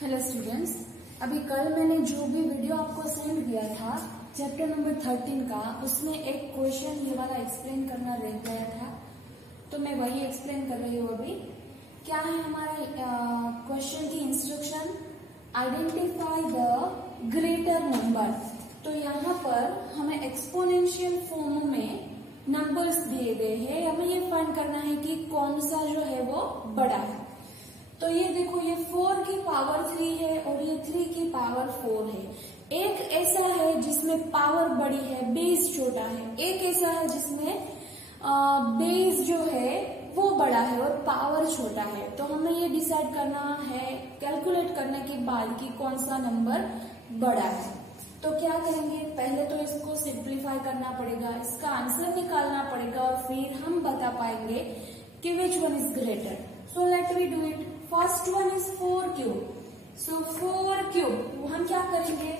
Hello students, अभी कल मैंने जो भी वीडियो आपको सेंड किया था चैप्टर नंबर 13 का, उसमें एक क्वेश्चन ये वाला एक्सप्लेन करना रह गया था, तो मैं वही एक्सप्लेन कर रही हूँ। अभी क्या है हमारा क्वेश्चन की instruction, identify the greater number. तो यहाँ पर हमें एक्सपोनेंशियल फॉर्म में नंबर्स दिए गए हैं, हमें ये फाइंड करना है कि कौन सा जो है वो बड़ा है। तो ये देखो, ये 4 की पावर 3 है और ये 3 की पावर 4 है। एक ऐसा है जिसमें पावर बड़ी है, बेस छोटा है, एक ऐसा है जिसमें बेस जो है वो बड़ा है और पावर छोटा है। तो हमें ये डिसाइड करना है कैलकुलेट करने के बाद कि कौन सा नंबर बड़ा है। तो क्या करेंगे, पहले तो इसको सिंप्लीफाई करना पड़ेगा, इसका आंसर निकालना पड़ेगा और फिर हम बता पाएंगे कि which one is greater. So let we do it. First one is 4 cube. So 4 cube हम क्या करेंगे,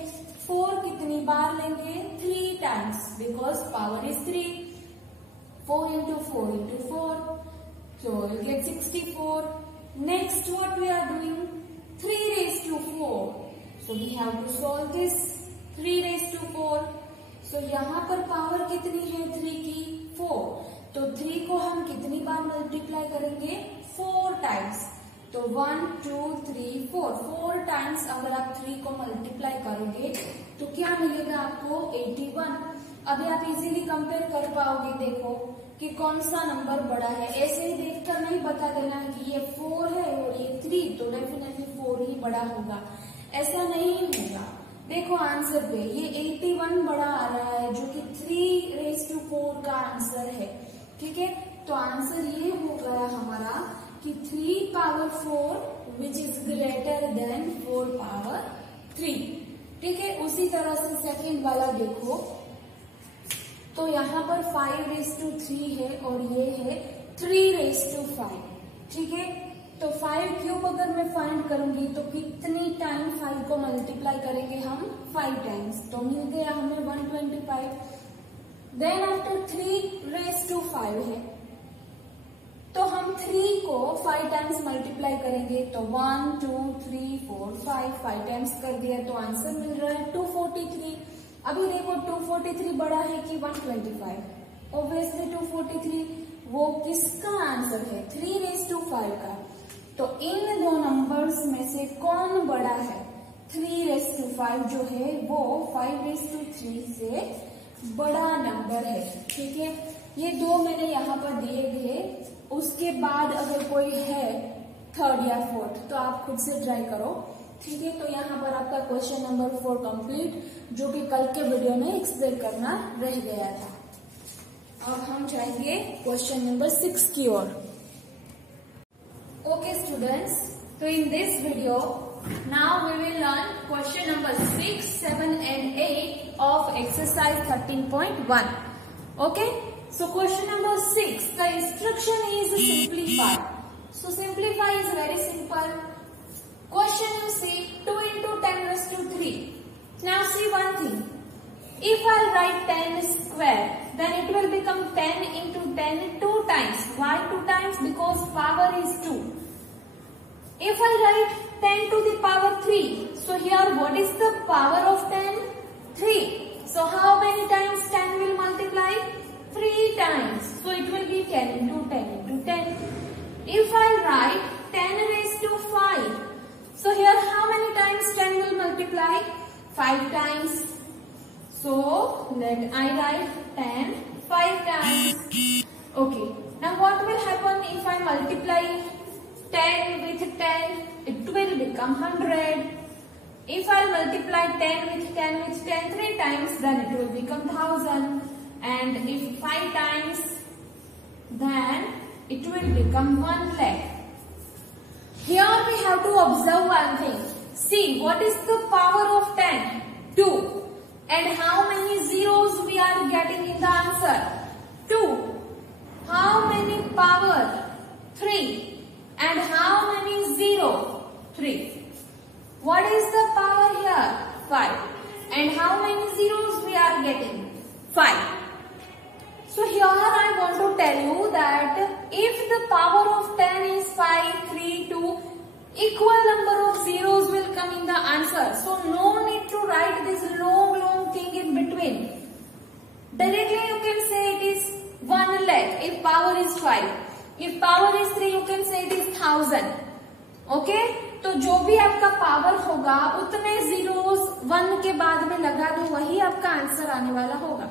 4 कितनी बार लेंगे, 3 times, because power is 3। 4 into 4 into 4, so you get 64. Next what we are doing, 3 raised to 4, so we have to solve this। 3 raised to 4, so यहाँ पर power कितनी है 3 की, 4। तो 3 को हम कितनी बार मल्टीप्लाई करेंगे, 4 टाइम्स। तो 1 2 3 4 टाइम्स अगर आप 3 को मल्टीप्लाई करोगे तो क्या मिलेगा आपको, 81। अभी आप इजीली कंपेयर कर पाओगे, देखो कि कौन सा नंबर बड़ा है। ऐसे ही देखकर नहीं बता देना है कि ये 4 है और ये 3, तो डेफिनेटली 4 ही बड़ा होगा, ऐसा नहीं होगा। देखो आंसर पे ये 81 बड़ा आ रहा है, जो कि 3 raised to 4 का आंसर है। ठीक है, तो आंसर ये हो गया हमारा कि 3 power 4 which is greater than 4 power 3। ठीक है, उसी तरह से सेकंड वाला देखो, तो यहाँ पर 5 raised to 3 है और ये है 3 raised to 5। ठीक है, तो 5 क्यूब अगर मैं फाइंड करूंगी तो कितनी टाइम 5 को मल्टीप्लाई करेंगे हम, 5 टाइम्स, तो मिल गया हमें 125। देन आफ्टर 3 raised to 5 है, तो हम 3 को 5 टाइम्स मल्टीप्लाई करेंगे, तो 1 2 3 4 5 टाइम्स कर दिया, तो आंसर मिल रहा है 243। अभी देखो 243 बड़ा है कि 125, ऑब्वियसली 243 वो किसका आंसर है, 3 raised to 5 का। तो इन दो नंबर्स में से कौन बड़ा है, 3 raised to 5 जो है वो 5 raised to 3 से बड़ा नंबर है। ठीक है, ये दो मैंने यहाँ पर दिए गए, उसके बाद अगर कोई है थर्ड या फोर्थ तो आप खुद से ट्राई करो। ठीक है, तो यहाँ पर आपका क्वेश्चन नंबर 4 कंप्लीट, जो कि कल के वीडियो में एक्सप्लेन करना रह गया था। अब हम जाएंगे क्वेश्चन नंबर 6 की ओर। ओके स्टूडेंट्स, तो in this video now we will learn question number 6, 7 and 8 of exercise 13.1. Okay, so question number 6, the instruction is simplify. So simplify is very simple. Question you see, 2 into 10 raised to 3. Now see one thing, if I write 10 square, then it will become 10 into 10 2 times. Why 2 times? Because power is 2. If I write 10 to the power 3, so here what is the power of 10? 3. So how many times 10 will multiply? 3 times. So it will be 10 into 10 into 10. If I write 10 raised to 5, so here how many times 10 will multiply? 5 times. So let I write 10 5 times. Okay. Now what will happen if I multiply 10 with 10? It will become 100. If I multiply 10 with 10 with 10 3 times, then it will become 1000. And if 5 times, then it will become 1 lakh. Here we have to observe one thing. See, what is the power of 10? 2. And how many zeros we are getting in the answer? 2. How many power? 3. And how many zero? 3. What is the power here? 5. And how many zeros we are getting? 5. So here I want to tell you that if the power of 10 is 5, 3, 2, equal number of zeros will come in the answer. So no need to write this long thing in between. Directly you can say it is 1 lakh if power is 5. If power is 3 you can say it is 1000. Okay? तो जो भी आपका power होगा उतने zeros 1 के बाद में लगा दो, वही आपका आंसर आने वाला होगा।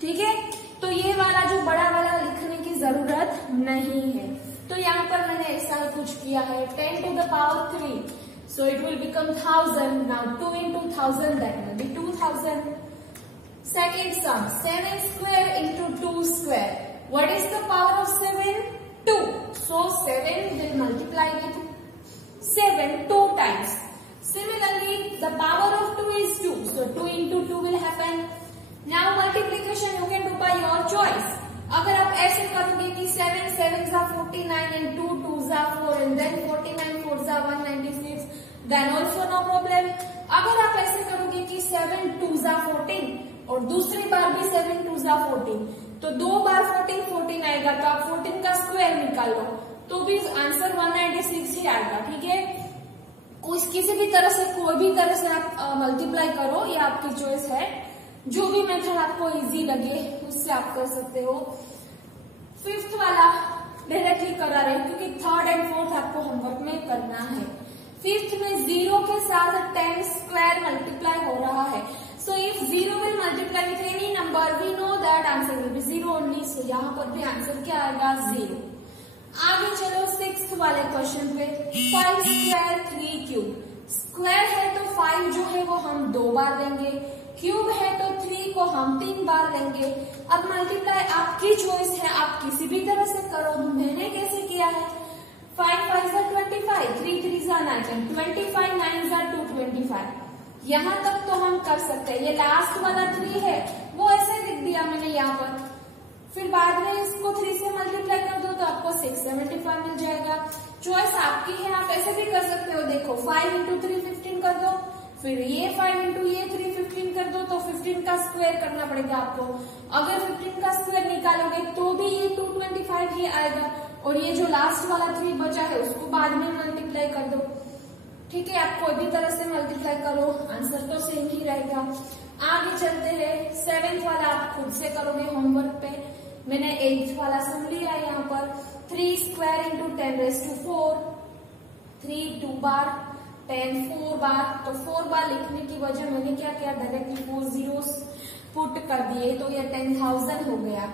ठीक है? तो ये वाला जो बड़ा वाला लिखने की जरूरत नहीं है। तो यहाँ पर मैंने ऐसा कुछ किया है 10 to the power 3, so it will become 1000. Now 2 into 1000, that will be 2000. Second sum, 7 square into 2 square. What is the power of 7? 2. So 7 will multiply with 7 2 times. Similarly, the power of 2 is 2, so 2 into 2 will happen. Now multiplication you can do by your choice. अगर आप ऐसे करोगे कि 7 7 जा 49 and 2 2 जा 4 and then 49 4 जा 196, then also no problem. अगर आप ऐसे करोगे कि 7 2 जा 14 और दूसरी बार भी 7 2 जा 14, तो 2 बार 14 14 आएगा, तो आप 14 का स्क्वायर निकाल लो तो भी आंसर 196 ही आएगा। ठीक है? किसी भी तरह से कोई भी तरह से आप मल्टीप्लाई करो, ये आपकी चॉइस है। जो भी मेथड आपको इजी लगे उससे आप कर सकते हो। फिफ्थ वाला डायरेक्टली करा रहे क्योंकि थर्ड एंड फोर्थ आपको होमवर्क में करना है। फिफ्थ में 0 के साथ 10 स्क्वायर मल्टीप्लाई हो रहा है। So if 0 will multiply with any number we know that answer will be 0 only. So यहाँ पर भी आंसर क्या आएगा? 0। आगे चलो सिक्स्थ वाले क्वेश्चन पे। 5 स्क्वायर 3 क्यूब। स्क्वायर है तो 5 जो है वो हम 2 बार लेंगे, क्यूब है तो 3 को हम 3 बार लेंगे। अब मल्टीप्लाई आपकी चॉइस है, आप किसी भी तरह से करो। मैंने कैसे किया है? 5 5 जा 25, 3 3 जा 9, 25 9 जा 225। यहाँ तक तो हम कर सकते हैं। ये लास्ट वाला 3 है वो ऐसे लिख दिया मैंने यहाँ पर, फिर बाद में इसको 3 से मल्टीप्लाई कर दो तो आपको 675 मिल जाएगा। चॉइस आपकी है, आप ऐसे भी कर सकते हो। देखो 5 into 3 15 कर दो, फिर ये 5 into ये 3 15 कर दो, तो 15 का स्क्वायर करना पड़ेगा आपको। अगर 15 का स्क्वायर निकालोगे तो भी ये 225 ही आएगा, और ये जो लास्ट वाला 3 बचा है उसको बाद में मल्टीप्लाई कर दो। ठीक है? आप कोई भी तरह से मल्टीप्लाई करो, आंसर तो सेम ही रहेगा। आगे चलते हैं। 7th वाला आप खुद से करोगे होमवर्क पे। मैंने 8th वाला सम लिया है यहाँ पर। 3 स्क्वायर इंटू 10⁴, 3 2 बार, 10 4 बार। तो 4 बार लिखने की वजह मैंने क्या किया, डायरेक्टली 4 जीरोस पुट कर दिए, तो ये 10,000 हो गया।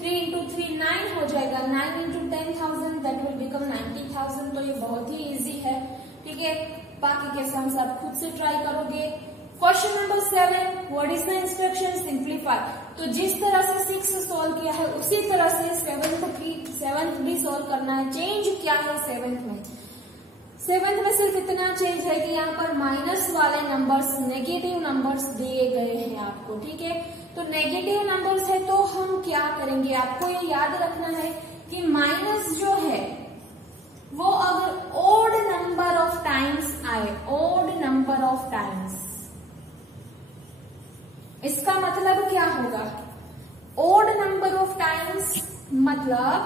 3 into 3 9 हो जाएगा, 9 into 10,000 दैट विल बिकम 90,000। तो ये बहुत ही इजी है। ठीक है? बाकी के सम्स आप खुद से ट्राई करोगे। Question number 7, what is the instruction? Simplify. तो जिस तरह से 6 सॉल्व किया है उसी तरह से 7th भी सॉल्व करना है। चेंज क्या है 7th में? 7th में सिर्फ इतना चेंज है कि यहाँ पर माइनस वाले नंबर्स, नेगेटिव नंबर्स दिए गए हैं आपको। ठीक है? तो नेगेटिव नंबर्स है तो हम क्या करेंगे, आपको ये याद रखना है कि माइनस जो है वो अगर ओड नंबर ऑफ टाइम्स आए, ओड नंबर ऑफ टाइम्स, इसका मतलब क्या होगा? ओड नंबर ऑफ टाइम्स मतलब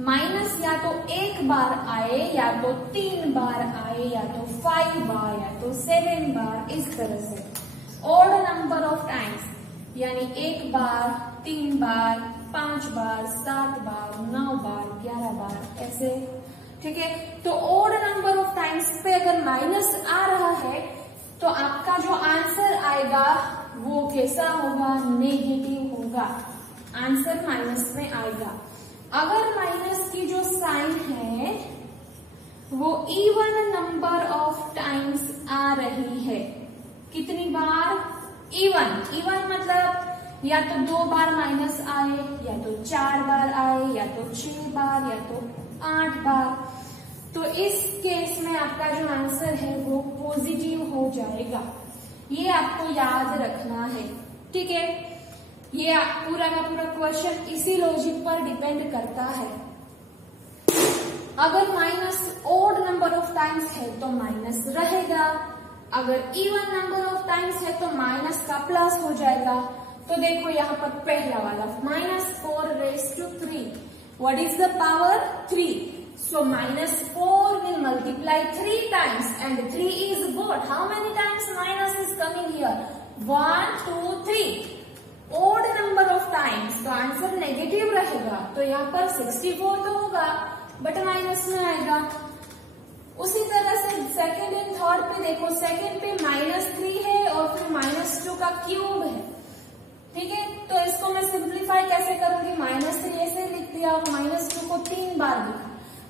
माइनस या तो 1 बार आए, या तो 3 बार आए, या तो 5 बार, या तो 7 बार, इस तरह से ओड नंबर ऑफ टाइम्स। यानी 1 बार, 3 बार, 5 बार, 7 बार, 9 बार, 11 बार, ऐसे। ठीक है? तो ओड नंबर ऑफ टाइम्स पे अगर माइनस आ रहा है तो आपका जो आंसर आएगा वो कैसा होगा? नेगेटिव होगा। आंसर माइनस में आएगा। अगर माइनस की जो साइन है वो इवन नंबर ऑफ टाइम्स आ रही है, कितनी बार? इवन। इवन मतलब या तो 2 बार माइनस आए, या तो 4 बार आए, या तो 6 बार, या तो 8 बार, तो इस केस में आपका जो आंसर है वो पॉजिटिव हो जाएगा। ये आपको याद रखना है। ठीक है? ये पूरा का पूरा क्वेश्चन इसी लॉजिक पर डिपेंड करता है। अगर minus odd number of times है तो माइनस रहेगा, अगर इवन नंबर ऑफ टाइम्स है तो माइनस का प्लस हो जाएगा। तो देखो यहाँ पर पहला वाला -4⁻3, what is the power? 3। So -4 will multiply multiply 3 times and 3 is what? How many times minus is coming here? 1, 2, 3 odd number of times, तो आंसर नेगेटिव रहेगा। तो यहाँ पर 64 तो होगा बट माइनस में आएगा। उसी तरह से सेकंड एंड थर्ड पे देखो, सेकंड पे -3 है और फिर -2 का क्यूब है, ठीक है। तो इसको मैं सिंप्लीफाई कैसे करूंगी? -3 ऐसे लिख दिया और -2 को 3 बार लिखा।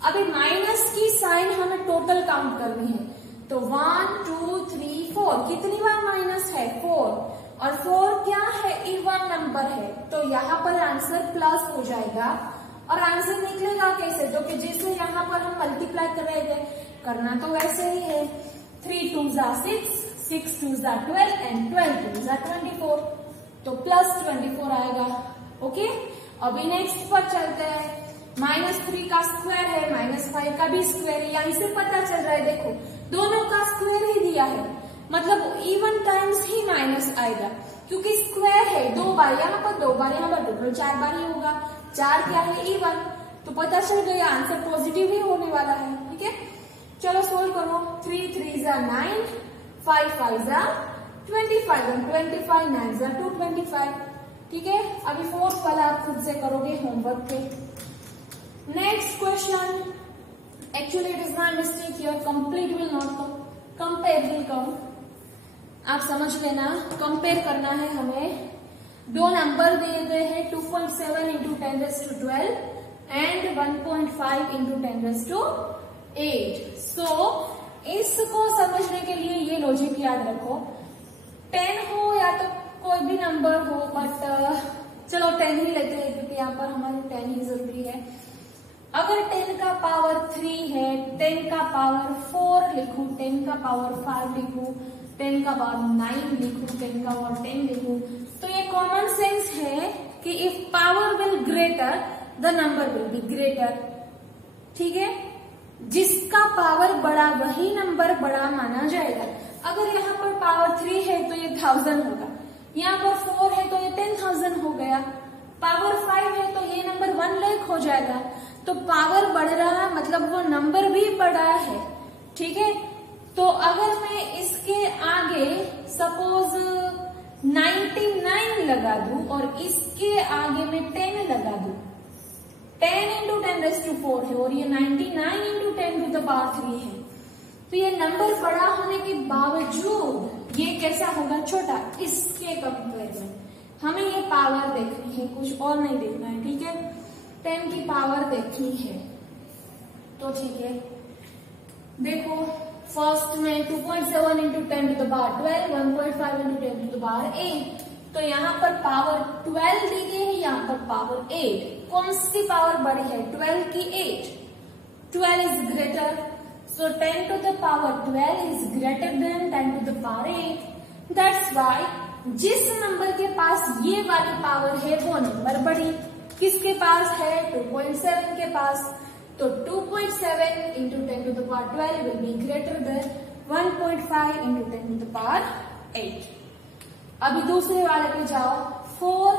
अभी माइनस की साइन हमें टोटल काउंट करनी है, तो 1, 2, 3, 4 कितनी बार माइनस है? 4, और 4 क्या है? इवन नंबर है, तो यहाँ पर आंसर प्लस हो जाएगा। और आंसर निकलेगा कैसे? तो कि जैसे यहाँ पर हम मल्टीप्लाई कर रहे थे, करना तो वैसे ही है। 3 2 6, 6 2 12 एंड 12 2 24, तो प्लस 24 आएगा। ओके, अभी नेक्स्ट पर चलते हैं। -3 का स्क्वायर है, -5 का भी स्क्वायर है, यहीं से पता चल रहा है, देखो दोनों का स्क्वायर ही दिया है, मतलब इवन टाइम्स ही माइनस आएगा, क्योंकि स्क्वायर है। 2 बार यहाँ पर, 2 बार यहाँ पर, टोटल 4 बार ही होगा। 4 क्या है? इवन, तो पता चल गया आंसर पॉजिटिव ही होने वाला है, ठीक है। चलो सोल्व करो। 3 3 9, 5 5 25 and 25 9 225, ठीक है। अभी फोर्थ वाला आप खुद से करोगे होमवर्क पे। Next question, actually it is my mistake here, complete will not come, compare will come. आप समझ लेना, कंपेयर करना है हमें। दो नंबर दिए गए हैं, 2.7 into 10⁻12 एंड 1.5 into 10⁸8। सो इसको समझने के लिए ये लॉजिक याद रखो, 10 हो या तो कोई भी नंबर हो, बट चलो 10 ही लेते हैं क्योंकि यहाँ पर हमारे 10 ही जरूरी है। अगर 10 का पावर 3 है, 10 का पावर 4 लिखूं, 10 का पावर 5 लिखूं, 10 का पावर 9 लिखूं, 10 का पावर 10 लिखूं, तो ये कॉमन सेंस है कि if power will greater the number will be greater, ठीक है। जिसका पावर बड़ा वही नंबर बड़ा माना जाएगा। अगर यहाँ पर पावर 3 है तो ये 1000 होगा, यहाँ पर 4 है तो ये 10,000 हो गया, पावर 5 है तो ये नंबर 1 लाख हो जाएगा। तो पावर बढ़ रहा मतलब वो नंबर भी बड़ा है, ठीक है। तो अगर मैं इसके आगे सपोज 99 लगा दूं और इसके आगे मैं 10 लगा दूं, 10 into 10⁻4 है और ये 99 into 10⁻3 है, तो ये नंबर बड़ा होने के बावजूद ये कैसा होगा? छोटा। इसके कंपेयर में हमें ये पावर देखनी है, कुछ और नहीं देखना है, ठीक है। 10 की पावर देखनी है, तो ठीक है। देखो फर्स्ट में 2.7 into 10⁻12, 1.5 into 10⁻8, तो यहाँ पर पावर 12 दी गई है, यहाँ पर पावर 8। कौन सी पावर बड़ी है? 12 की 8। 12 is greater, so 10 to the power 12 is greater than 10 to the power 8। That's why जिस नंबर के पास ये वाली पावर है वो नंबर बड़ी। किसके पास है? 2.7 के पास। तो 2.7 into 10⁻12 will be greater than 1.5 into 10⁻8। अभी दूसरे वाले पे जाओ, 4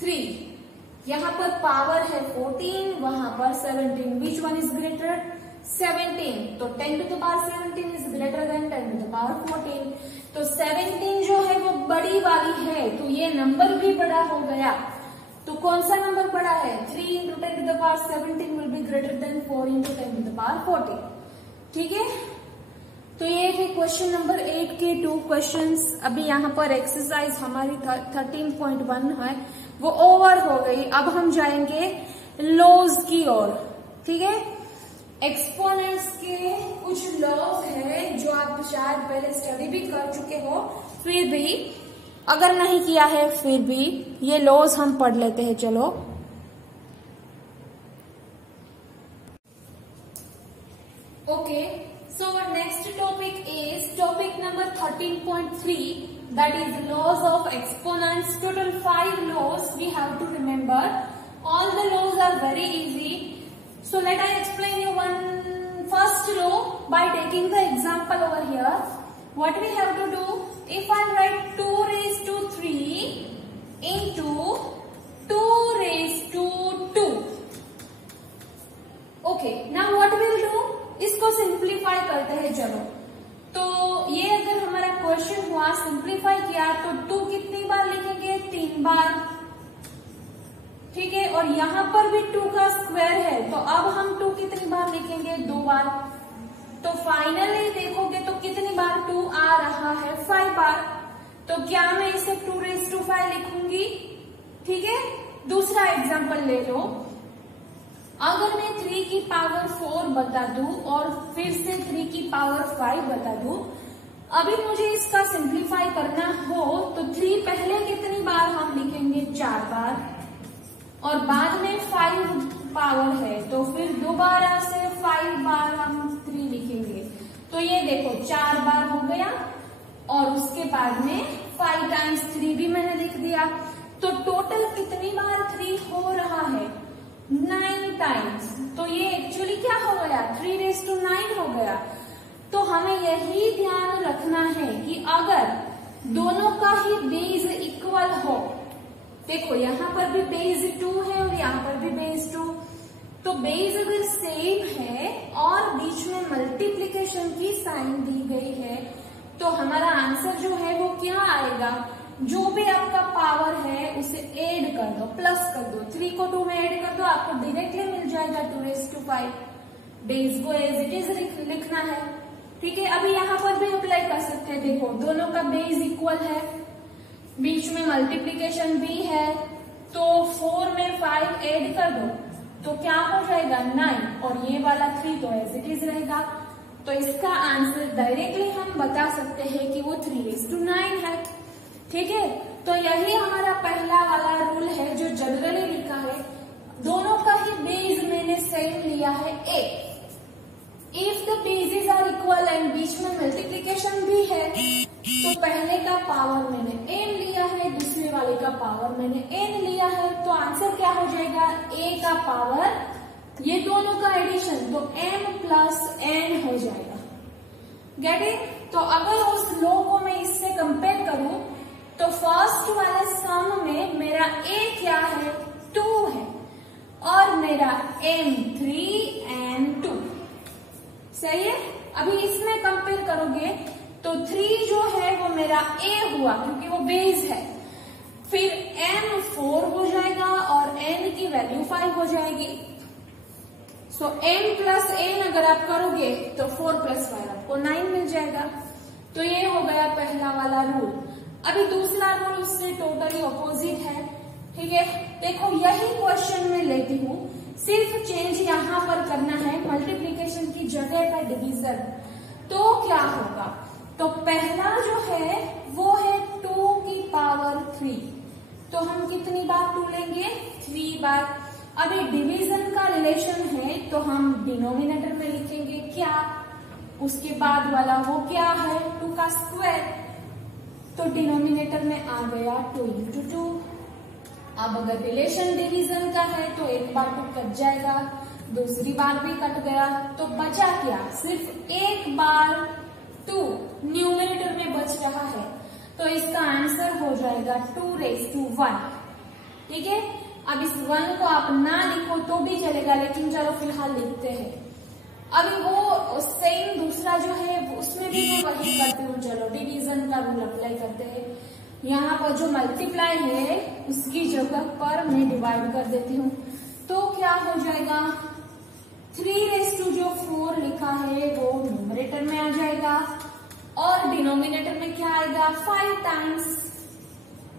3, यहाँ पर पावर है 14, वहां पर 17। विच वन इज ग्रेटर? 17। तो 10⁻17 इज ग्रेटर देन 10⁻14। तो 17 जो है वो बड़ी वाली है, तो ये नंबर भी बड़ा हो गया। तो कौन सा नंबर बड़ा है? 3 into 10⁻17 will be greater than 4 into 10⁻14, ठीक है। तो ये है क्वेश्चन नंबर 8 के 2 क्वेश्चंस। अभी यहाँ पर एक्सरसाइज हमारी 13.1 है, वो ओवर हो गई। अब हम जाएंगे लॉज की ओर, ठीक है। एक्सपोनेंट्स के कुछ लॉज है जो आप शायद पहले स्टडी भी कर चुके हो, फिर भी अगर नहीं किया है फिर भी ये लॉज हम पढ़ लेते हैं। चलो okay, so our next topic is topic number 13.3, that is laws of exponents. Total 5 laws we have to remember. All the laws are very easy. So let I explain you one first law by taking the example over here. What we have to do, if I write 2 raised to 3 into 2 raised to 2. Okay, now what we'll do, इसको simply किया तो 2 कितनी बार लिखेंगे, 3 बार, ठीक है। और यहाँ पर भी 2 का स्क्वायर है तो अब हम 2 कितनी बार लिखेंगे, 2 बार। तो फाइनली देखोगे तो कितनी बार 2 आ रहा है, 5 बार। तो क्या मैं इसे 2⁵ लिखूंगी, ठीक है। दूसरा एग्जांपल ले लो, अगर मैं 3 की पावर 4 बता दूं और फिर से 3 की पावर 5 बता दूं, अभी मुझे इसका सिंप्लीफाई करना हो तो 3 पहले कितनी बार हम लिखेंगे, 4 बार, और बाद में 5 पावर है तो फिर दोबारा से 5 बार हम 3 लिखेंगे। तो ये देखो 4 बार हो गया और उसके बाद में 5 टाइम्स 3 भी मैंने लिख दिया। तो टोटल कितनी बार 3 हो रहा है, 9 टाइम्स। तो ये एक्चुअली क्या हो गया, 3⁹ हो गया। तो हमें यही ध्यान रखना है कि अगर दोनों का ही बेस इक्वल हो, देखो यहाँ पर भी बेस 2 है और यहाँ पर भी बेस 2, तो बेस अगर सेम है और बीच में मल्टीप्लीकेशन की साइन दी गई है तो हमारा आंसर जो है वो क्या आएगा, जो भी आपका पावर है उसे ऐड कर दो, प्लस कर दो, 3 को 2 में ऐड कर दो, आपको डायरेक्टली मिल जाएगा 2⁵. बेस को एज इट इज लिखना है, ठीक है। अभी यहाँ पर भी अप्लाई कर सकते हैं, देखो दोनों का बेस इक्वल है, बीच में मल्टीप्लीकेशन भी है, तो 4 में 5 ऐड कर दो तो क्या हो जाएगा, 9, और ये वाला 3 तो एज इट इज रहेगा। तो इसका आंसर डायरेक्टली हम बता सकते हैं कि वो 3⁹ है, ठीक है। तो यही हमारा पहला वाला रूल है जो जनरली लिखा है, दोनों का ही बेस मैंने सेम लिया है a। If the bases are equal and बीच में मल्टीप्लीकेशन भी है तो पहले का पावर मैंने m लिया है, दूसरे वाले का पावर मैंने n लिया है, तो आंसर क्या हो जाएगा, a का पावर, ये दोनों का एडिशन तो m प्लस n हो जाएगा। Get it. तो अगर उस लो को मैं इससे कंपेयर करूं तो फर्स्ट वाले सम में मेरा a क्या है, 2 है, और मेरा m 3 and 2, सही है। अभी इसमें कंपेयर करोगे तो 3 जो है वो मेरा a हुआ क्योंकि वो बेस है, फिर m 4 हो जाएगा और n की वैल्यू 5 हो जाएगी। सो m प्लस n अगर आप करोगे तो 4 + 5 आपको 9 मिल जाएगा। तो ये हो गया पहला वाला रूल। अभी दूसरा रूल उससे टोटली अपोजिट है, ठीक है। देखो यही क्वेश्चन में लेती हूँ, सिर्फ चेंज यहाँ पर करना है, मल्टीप्लीकेशन की जगह पर डिवीजन। तो क्या होगा, तो पहला जो है वो है 2 की पावर 3, तो हम कितनी बार 2 लेंगे, 3 बार। अभी डिवीजन का रिलेशन है तो हम डिनोमिनेटर में लिखेंगे क्या, उसके बाद वाला वो क्या है, 2 का स्क्वायर, तो डिनोमिनेटर में आ गया 2 × 2। अब अगर रिलेशन डिवीजन का है तो एक बार 2 कट जाएगा, दूसरी बार भी कट गया, तो बचा क्या, सिर्फ एक बार 2 न्यूमरेटर में बच रहा है, तो इसका आंसर हो जाएगा 2⁵1, ठीक है। अब इस 1 को आप ना लिखो तो भी चलेगा, लेकिन चलो फिलहाल लिखते हैं। अभी वो सेम दूसरा जो है उसमें भी मैं वही करती हूँ, चलो डिवीजन का रूल अप्लाई करते हैं। यहाँ पर जो मल्टीप्लाई है उसकी जगह पर मैं डिवाइड कर देती हूँ, तो क्या हो जाएगा, 3⁴ लिखा है वो न्यूमरेटर में आ जाएगा और डिनोमिनेटर में क्या आएगा, 5 टाइम्स।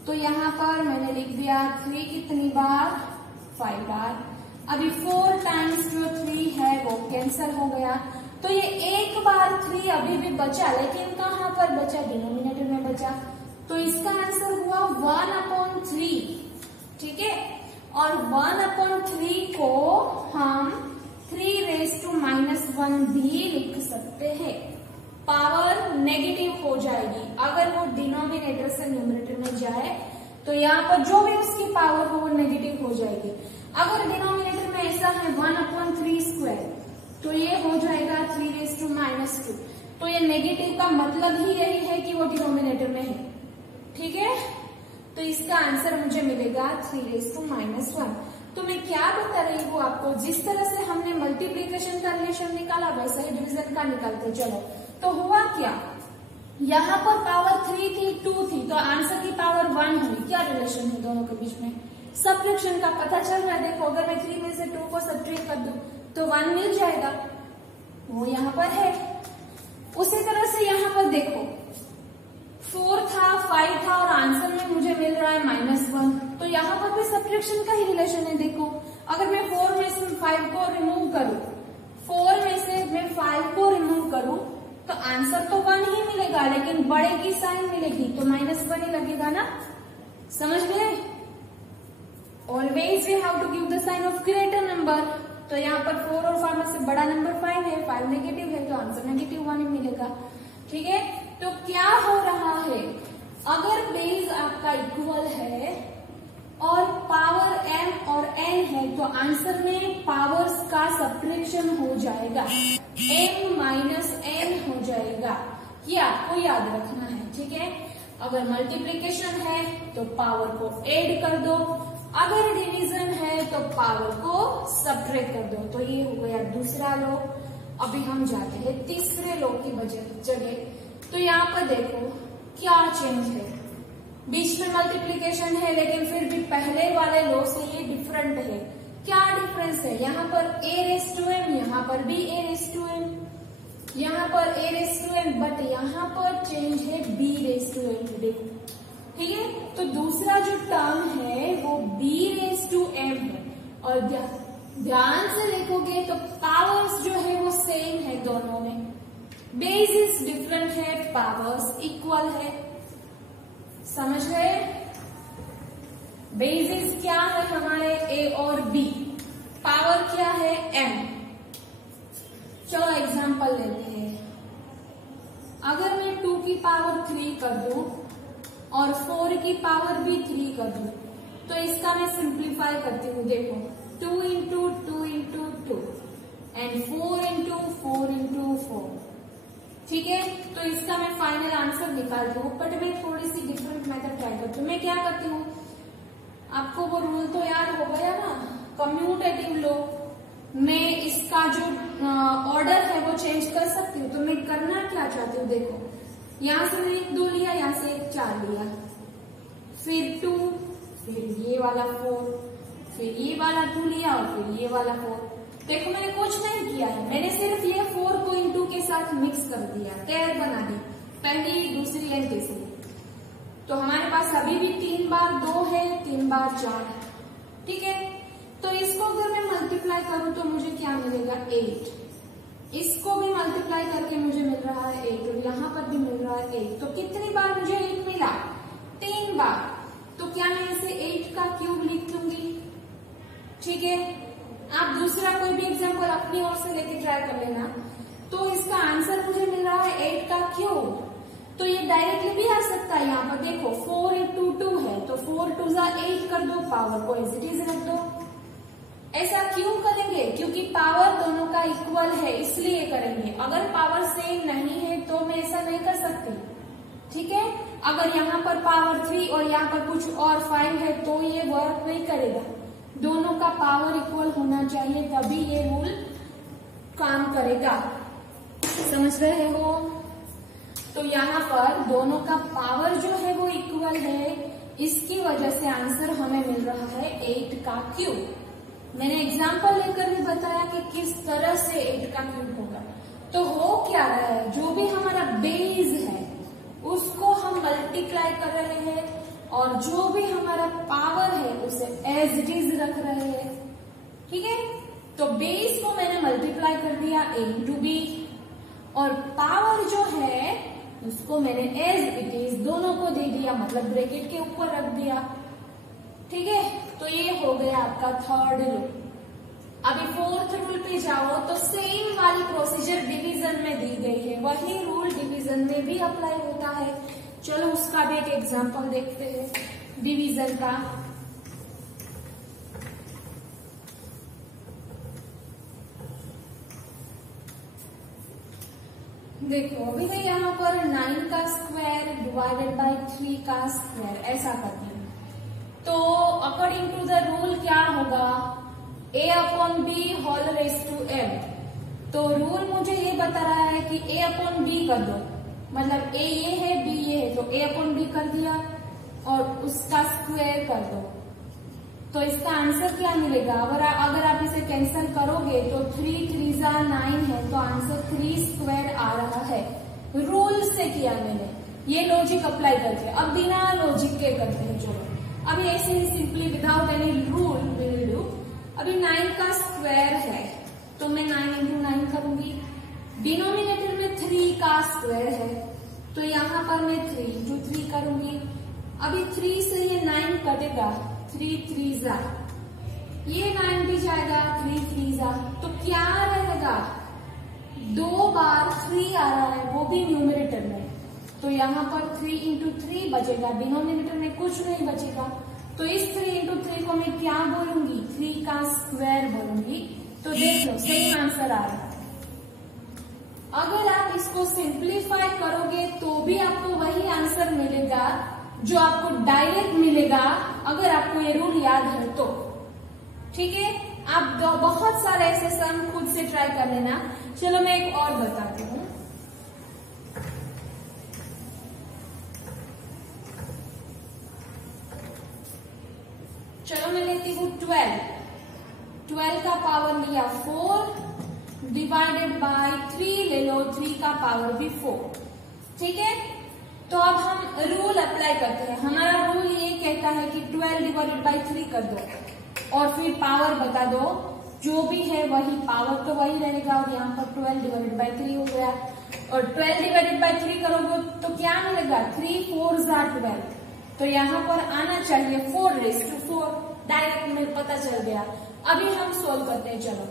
तो यहाँ पर मैंने लिख दिया 3 कितनी बार, 5 बार। अभी 4 टाइम्स जो 3 है वो कैंसिल हो गया, तो ये एक बार 3 अभी भी बचा, लेकिन कहाँ पर बचा, डिनोमिनेटर में बचा, तो इसका आंसर हुआ 1/3, ठीक है। और 1/3 को हम 3⁻⁻1 भी लिख सकते हैं, पावर नेगेटिव हो जाएगी अगर वो डिनोमिनेटर से न्यूमरेटर में जाए, तो यहाँ पर जो भी उसकी पावर हो वो नेगेटिव हो जाएगी। अगर डिनोमिनेटर में ऐसा है 1/3², तो ये हो जाएगा 3⁻², तो ये नेगेटिव का मतलब ही यही है कि वो डिनोमिनेटर में है, ठीक है। तो इसका आंसर मुझे मिलेगा 3⁻1। तो मैं क्या बता रही हूँ आपको, जिस तरह से हमने मल्टीप्लीकेशन का रिलेशन निकाला वैसा ही डिवीजन का निकालते चलो। तो हुआ क्या, यहाँ पर पावर 3 थी, 2 थी, तो आंसर की पावर 1 हुई। क्या रिलेशन है दोनों के बीच में? सब्ट्रैक्शन का पता चल रहा है। देखो अगर मैं 3 में से 2 को सब्ट्रैक्ट कर दूं तो 1 मिल जाएगा, वो यहाँ पर है। उसी तरह से यहाँ पर देखो 4 था, 5 था और आंसर में मुझे मिल रहा है -1, तो यहाँ पर भी सब्ट्रैक्शन का ही रिलेशन है। देखो अगर मैं 4 में से 5 को रिमूव करूं, 4 में से मैं 5 को रिमूव करूं तो आंसर तो 1 ही मिलेगा, लेकिन बड़े की साइन मिलेगी तो -1 ही लगेगा ना। समझ गए? Always we have to give the sign of greater number. तो यहाँ पर 4 और 5 में से बड़ा नंबर 5 है, 5 नेगेटिव है तो आंसर -1 ही मिलेगा। ठीक है, तो क्या हो रहा है, अगर बेस आपका इक्वल है और पावर m और n है तो आंसर में पावर्स का सब्ट्रैक्शन हो जाएगा, m माइनस n हो जाएगा। ये आपको याद रखना है। ठीक है, अगर मल्टीप्लीकेशन है तो पावर को ऐड कर दो, अगर डिवीजन है तो पावर को सब्ट्रैक्ट कर दो। तो ये हो गया दूसरा लॉ। अभी हम जाते हैं तीसरे लॉ की जगह। तो यहाँ पर देखो क्या चेंज है, बीच में मल्टीप्लीकेशन है लेकिन फिर भी पहले वाले लॉ से ये डिफरेंट है। क्या डिफरेंस है? यहाँ पर a⁻m, यहाँ पर भी a⁻m, यहाँ पर a⁻m, बट यहाँ पर चेंज है b⁻m। देखो ठीक है, तो दूसरा जो टर्म है वो b⁻m है। और ध्यान से देखोगे तो पावर्स जो है वो सेम है दोनों में, बेसिस डिफरेंट है, पावर्स इक्वल है। समझ गए? बेसिस क्या है हमारे a और b, पावर क्या है m। चलो एग्जांपल लेते हैं। अगर मैं 2 की पावर 3 कर दूं और 4 की पावर भी 3 कर दूं तो इसका मैं सिंप्लीफाई करती हूँ। देखो 2 into 2 into 2 and 4 into 4 into 4। ठीक है, तो इसका मैं फाइनल आंसर निकालती हूँ, बट मैं थोड़ी सी डिफरेंट मेथड ट्राई करती हूँ। मैं क्या करती हूँ, आपको वो रूल तो याद हो गया ना, कम्यूटेटिव लॉ। मैं इसका जो ऑर्डर है वो चेंज कर सकती हूँ। तो मैं करना क्या चाहती हूँ, देखो यहाँ से मैंने 2 लिया, यहाँ से 4 लिया, फिर 2, फिर ये वाला 4, फिर ये वाला 2 लिया और फिर ये वाला 4। देखो मैंने कुछ नहीं किया है, मैंने सिर्फ ये 4 को इन 2 के साथ मिक्स कर दिया, पेयर बना दी, पहली दूसरी एंड तीसरी। तो हमारे पास अभी भी 3 बार 2 है, 3 बार 4 है। ठीक है, तो इसको अगर मैं मल्टीप्लाई करूं तो मुझे क्या मिलेगा 8। इसको भी मल्टीप्लाई करके मुझे मिल रहा है 8 और यहाँ पर भी मिल रहा है 8। तो कितनी बार मुझे 8 मिला? 3 बार। तो क्या मैं इसे 8 का क्यूब लिख लूंगी? ठीक है, आप दूसरा कोई भी एग्जाम्पल अपनी ओर से लेके ट्राई कर लेना। तो इसका आंसर मुझे मिल रहा है 8 का क्यूब। तो ये डायरेक्टली भी आ सकता है। यहाँ पर देखो 4 इंटू 2 है तो 4 2 8 कर दो, पावर को एज इट इज रख दो। ऐसा क्यों करेंगे? क्योंकि पावर दोनों का इक्वल है इसलिए करेंगे। अगर पावर सेम नहीं है तो मैं ऐसा नहीं कर सकती। ठीक है, अगर यहाँ पर पावर 3 और यहाँ पर कुछ और 5 है तो ये वर्क नहीं करेगा। दोनों का पावर इक्वल होना चाहिए तभी ये रूल काम करेगा। समझ रहे हो? तो यहाँ पर दोनों का पावर जो है वो इक्वल है, इसकी वजह से आंसर हमें मिल रहा है 8 का क्यूब। मैंने एग्जाम्पल लेकर भी बताया कि किस तरह से 8 का क्यूब होगा। तो हो क्या रहा है, जो भी हमारा बेस है उसको हम मल्टीप्लाई कर रहे हैं और जो भी हमारा पावर है उसे एज इट इज रख रहे हैं। ठीक है, तो बेस को मैंने मल्टीप्लाई कर दिया a इंटू बी और पावर जो है उसको मैंने एज इट इज दोनों को दे दिया, मतलब ब्रैकेट के ऊपर रख दिया। ठीक है, तो ये हो गया आपका थर्ड रूल। अभी फोर्थ रूल पे जाओ तो सेम वाली प्रोसीजर डिवीजन में दी गई है, वही रूल डिवीजन में भी अप्लाई होता है। चलो उसका भी एक एग्जांपल देखते हैं डिवीजन का। देखो अभी मैं यहाँ पर 9 का स्क्वायर डिवाइडेड बाय 3 का स्क्वायर ऐसा करती हूँ। तो अकॉर्डिंग टू द रूल क्या होगा, a/b whole raise to m। तो रूल मुझे ये बता रहा है कि a/b कर दो, मतलब ए ये है, बी ये है, तो ए अपॉन बी कर दिया और उसका स्क्वायर कर दो। तो इसका आंसर क्या मिलेगा? अगर आप इसे कैंसिल करोगे तो 3 3 9 है, तो आंसर 3 स्क्वायर आ रहा है। रूल से किया मैंने, ये लॉजिक अप्लाई करके। अब बिना लॉजिक के करते हैं, चलो अभी ऐसे ही simply without any rule we will do. अभी 9 का स्क्वायर है तो मैं 9 इंटू 9 करूंगी। डिनोमिनेटर में 3 का स्क्वायर है तो यहाँ पर मैं 3 इंटू 3 करूंगी। अभी 3 से ये 9 कटेगा, 3 3 जा, ये 9 भी जाएगा, 3 3 जा, तो क्या रहेगा? 2 बार 3 आ रहा है, वो भी न्यूमरेटर में, तो यहाँ पर 3 इंटू 3 बचेगा, डिनोमिनेटर में कुछ नहीं बचेगा। तो इस 3 इंटू 3 को मैं क्या बोलूंगी? 3 का स्क्वायर बोलूंगी। तो देख लो सही आंसर आ रहा है। अगर आप इसको सिंप्लीफाई करोगे तो भी आपको वही आंसर मिलेगा जो आपको डायरेक्ट मिलेगा अगर आपको ये रूल याद है तो। ठीक है, आप बहुत सारे ऐसे सम खुद से ट्राई कर लेना। चलो मैं एक और बताती हूँ। चलो मैं लेती हूँ 12 का पावर लिया 4 डिवाइडेड बाय 3 ले लो, 3 का पावर भी 4। ठीक है, तो अब हम रूल अप्लाई करते हैं। हमारा रूल ये कहता है कि 12 डिवाइडेड बाय 3 कर दो और फिर पावर बता दो, जो भी है वही पावर तो वही रहेगा। और यहाँ पर 12 डिवाइडेड बाय 3 हो गया और 12 डिवाइडेड बाय 3 करोगे तो क्या मिलेगा? 3 4 12, तो यहाँ पर आना चाहिए 4 रेज़ टू 4। डायरेक्ट में पता चल गया। अभी हम सोल्व करते हैं। चलो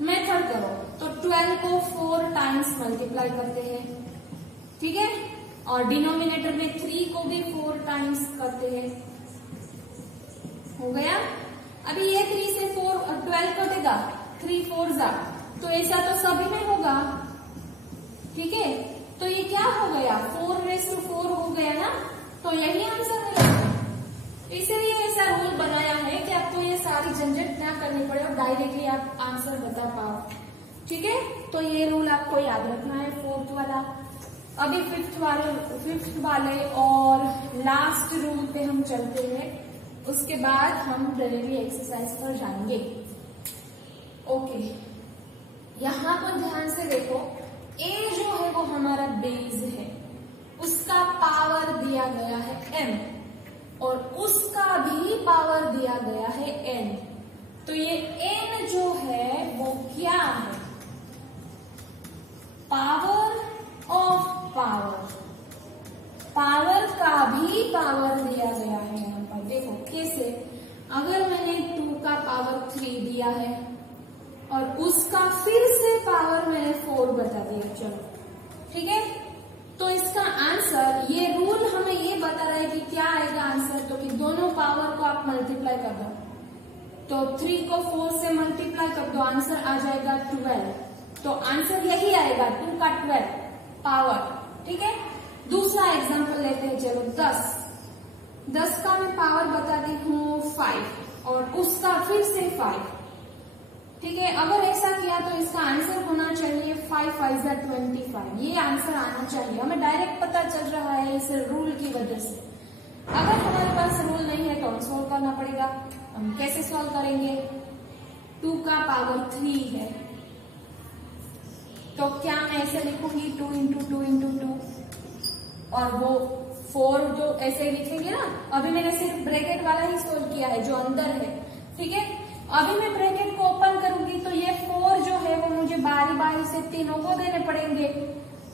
मेथड करो, तो 12 को 4 टाइम्स मल्टीप्लाई करते हैं। ठीक है, और डिनोमिनेटर में 3 को भी 4 टाइम्स करते हैं। हो गया। अभी ये 3 से 4 और 12 कटेगा, 3 4 जा, तो ऐसा तो सभी में होगा। ठीक है, तो ये क्या हो गया? 4 रेज़ टू 4 हो गया ना, तो यही आंसर है। इसीलिए ऐसा रूल बनाया है कि आपको ये सारी झंझट ना करनी पड़े और डायरेक्टली आप आंसर बता पाओ। ठीक है, तो ये रूल आपको याद रखना है, 4th वाला। अभी 5th वाले और लास्ट रूल पे हम चलते हैं, उसके बाद हम डायरेक्टली एक्सरसाइज पर जाएंगे। ओके, यहाँ पर ध्यान से देखो, ए जो है वो हमारा बेस है, उसका पावर दिया गया है m और उसका भी पावर दिया गया है n। तो ये n जो है वो क्या है? पावर ऑफ पावर, पावर का भी पावर दिया गया है यहाँ पर। देखो कैसे, अगर मैंने 2 का पावर 3 दिया है और उसका फिर से पावर मैंने 4 बता दिया। चलो ठीक है, तो इसका आंसर, ये रूल हमें ये बता रहा है कि क्या आएगा आंसर, तो कि दोनों पावर को आप मल्टीप्लाई कर दो। तो 3 को 4 से मल्टीप्लाई कर दो, आंसर आ जाएगा 12। तो आंसर यही आएगा, 2 का 12 पावर। ठीक है, दूसरा एग्जांपल लेते हैं। चलो 10 का मैं पावर बताती हूँ 5 और उसका फिर से 5। ठीक है, अगर ऐसा किया तो इसका आंसर होना चाहिए 5 5 25। ये आंसर आना चाहिए, हमें डायरेक्ट पता चल रहा है इस रूल की वजह से। अगर हमारे पास रूल नहीं है तो हम सोल्व करना पड़ेगा। हम कैसे सोल्व करेंगे? 2 का पावर 3 है, तो क्या मैं ऐसे लिखूंगी 2 इंटू 2 इंटू 2 और वो 4 तो ऐसे ही लिखेंगे ना। अभी मैंने सिर्फ ब्रैकेट वाला ही सोल्व किया है जो अंदर है। ठीक है, अभी मैं ब्रैकेट को ओपन करूंगी तो ये 4 जो है वो मुझे बारी बारी से तीनों को देने पड़ेंगे।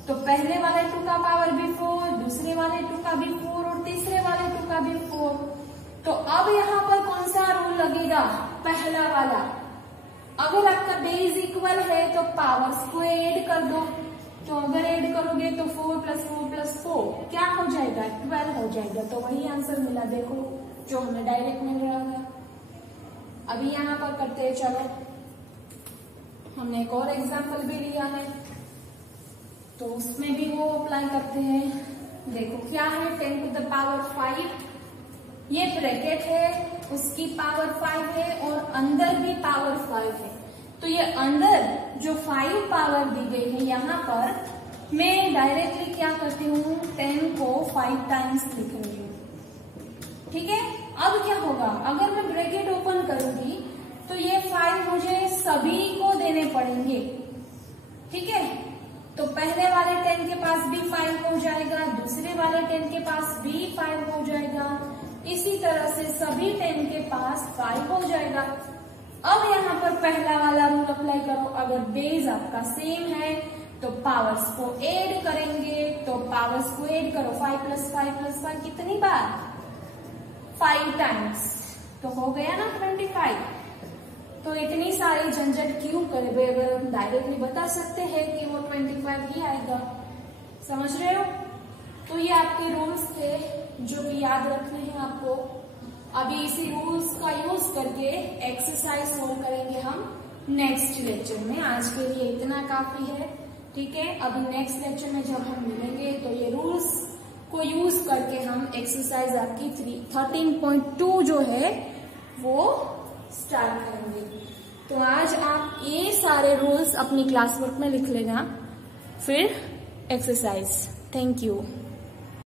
तो पहले वाले 2 का पावर भी 4, दूसरे वाले 2 का भी 4 और तीसरे वाले 2 का भी 4। तो अब यहाँ पर कौन सा रूल लगेगा? पहला वाला। अगर आपका बेस इक्वल है तो पावर्स को ऐड कर दो। तो अगर ऐड करोगे तो 4 + 4 + 4 क्या हो जाएगा? 12 हो जाएगा। तो वही आंसर मिला, देखो, जो हमें डायरेक्ट मिल रहा था। अभी यहाँ पर करते हैं। चलो हमने एक और एग्जांपल भी लिया है तो उसमें भी वो अप्लाई करते हैं। देखो क्या है, 10 to the power 5, ये ब्रैकेट है, उसकी पावर 5 है और अंदर भी पावर 5 है। तो ये अंदर जो 5 पावर दी गई है यहाँ पर, मैं डायरेक्टली क्या करती हूँ, 10 को 5 टाइम्स लिख रही हूँ। ठीक है, अब क्या होगा, अगर मैं ब्रैकेट ओपन करूंगी तो ये 5 मुझे सभी को देने पड़ेंगे। ठीक है, तो पहले वाले 10 के पास भी 5 हो जाएगा, दूसरे वाले 10 के पास भी 5 हो जाएगा, इसी तरह से सभी 10 के पास 5 हो जाएगा। अब यहाँ पर पहला वाला रूल अप्लाई करो, अगर बेस आपका सेम है तो पावर्स को ऐड करेंगे, तो पावर्स को ऐड करो, 5 + 5 + 5 कितनी बार, 5 टाइम्स, तो हो गया ना 25। तो इतनी सारी झंझट क्यों करे भाई, अगर हम डायरेक्टली बता सकते हैं कि वो 25 ही आएगा। समझ रहे हो? तो ये आपके रूल्स थे जो कि याद रखने हैं आपको। अभी इसी रूल्स का यूज करके एक्सरसाइज सोल्व करेंगे हम नेक्स्ट लेक्चर में। आज के लिए इतना काफी है। ठीक है, अब नेक्स्ट लेक्चर में जब हम मिलेंगे तो ये रूल्स को यूज करके हम एक्सरसाइज आपकी 13.2 जो है वो स्टार्ट करेंगे। तो आज आप ये सारे रूल्स अपनी क्लास वर्क में लिख लेना, फिर एक्सरसाइज। Thank you.